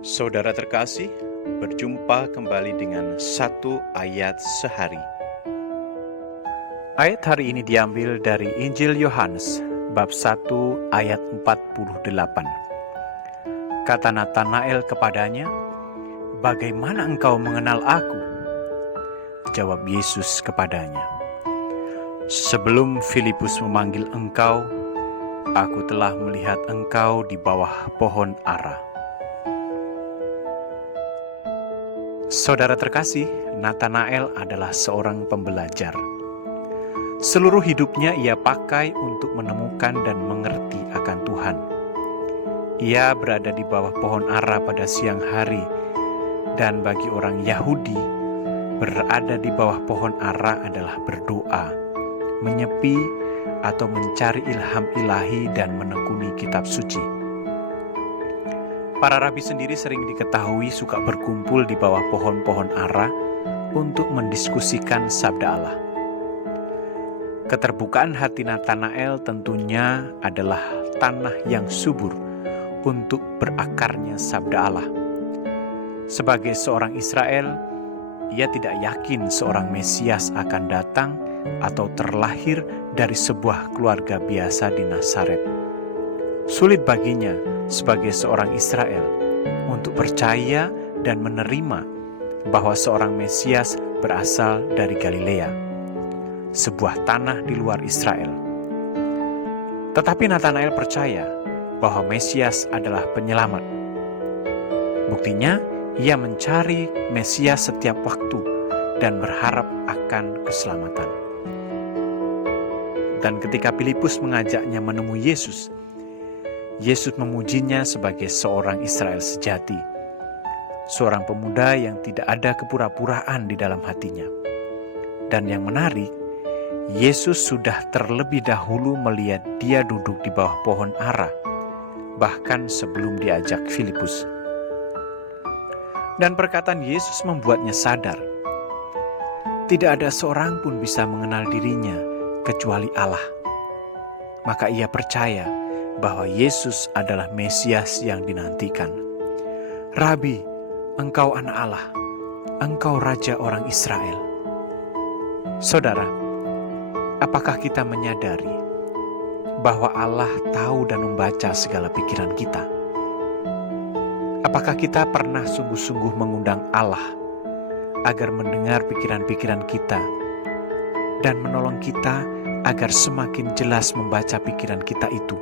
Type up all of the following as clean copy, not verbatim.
Saudara terkasih, berjumpa kembali dengan satu ayat sehari. Ayat hari ini diambil dari Injil Yohanes, bab 1 ayat 48. Kata Natanael kepadanya, "Bagaimana engkau mengenal aku?" Jawab Yesus kepadanya, "Sebelum Filipus memanggil engkau, aku telah melihat engkau di bawah pohon ara." Saudara terkasih, Natanael adalah seorang pembelajar. Seluruh hidupnya ia pakai untuk menemukan dan mengerti akan Tuhan. Ia berada di bawah pohon ara pada siang hari, dan bagi orang Yahudi, berada di bawah pohon ara adalah berdoa, menyepi, atau mencari ilham ilahi dan menekuni kitab suci. Para rabi sendiri sering diketahui suka berkumpul di bawah pohon-pohon ara untuk mendiskusikan sabda Allah. Keterbukaan hati Natanael tentunya adalah tanah yang subur untuk berakarnya sabda Allah. Sebagai seorang Israel, ia tidak yakin seorang Mesias akan datang atau terlahir dari sebuah keluarga biasa di Nazaret. Sulit baginya sebagai seorang Israel untuk percaya dan menerima bahwa seorang Mesias berasal dari Galilea, sebuah tanah di luar Israel. Tetapi Natanael percaya bahwa Mesias adalah penyelamat. Buktinya, ia mencari Mesias setiap waktu dan berharap akan keselamatan. Dan ketika Filipus mengajaknya menemui Yesus, Yesus memujinya sebagai seorang Israel sejati, seorang pemuda yang tidak ada kepura-puraan di dalam hatinya. Dan yang menarik, Yesus sudah terlebih dahulu melihat dia duduk di bawah pohon ara, bahkan sebelum diajak Filipus. Dan perkataan Yesus membuatnya sadar, tidak ada seorang pun bisa mengenal dirinya kecuali Allah. Maka ia percaya bahwa Yesus adalah Mesias yang dinantikan. "Rabi, engkau anak Allah, engkau Raja orang Israel." Saudara, apakah kita menyadari bahwa Allah tahu dan membaca segala pikiran kita? Apakah kita pernah sungguh-sungguh mengundang Allah agar mendengar pikiran-pikiran kita dan menolong kita agar semakin jelas membaca pikiran kita itu?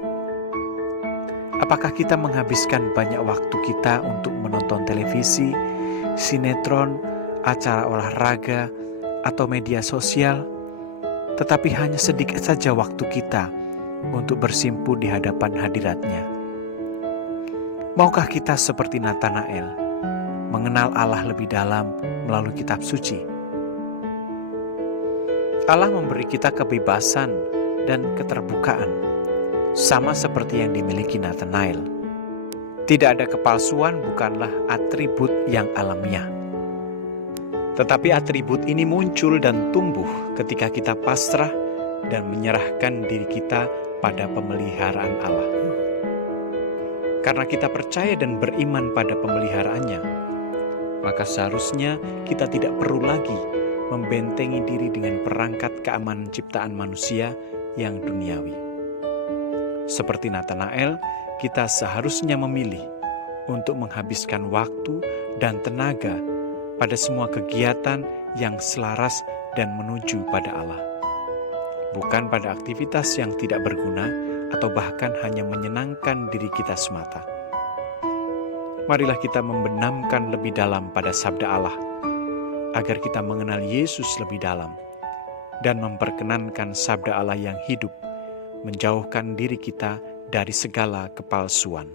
Apakah kita menghabiskan banyak waktu kita untuk menonton televisi, sinetron, acara olahraga, atau media sosial, tetapi hanya sedikit saja waktu kita untuk bersimpu di hadapan hadirat-Nya? Maukah kita seperti Natanael, mengenal Allah lebih dalam melalui kitab suci? Allah memberi kita kebebasan dan keterbukaan, sama seperti yang dimiliki Natanael. Tidak ada kepalsuan bukanlah atribut yang alamiah. Tetapi atribut ini muncul dan tumbuh ketika kita pasrah dan menyerahkan diri kita pada pemeliharaan Allah. Karena kita percaya dan beriman pada pemeliharaannya, maka seharusnya kita tidak perlu lagi membentengi diri dengan perangkat keamanan ciptaan manusia yang duniawi. Seperti Natanael, kita seharusnya memilih untuk menghabiskan waktu dan tenaga pada semua kegiatan yang selaras dan menuju pada Allah, bukan pada aktivitas yang tidak berguna atau bahkan hanya menyenangkan diri kita semata. Marilah kita membenamkan lebih dalam pada sabda Allah, agar kita mengenal Yesus lebih dalam dan memperkenankan sabda Allah yang hidup, menjauhkan diri kita dari segala kepalsuan.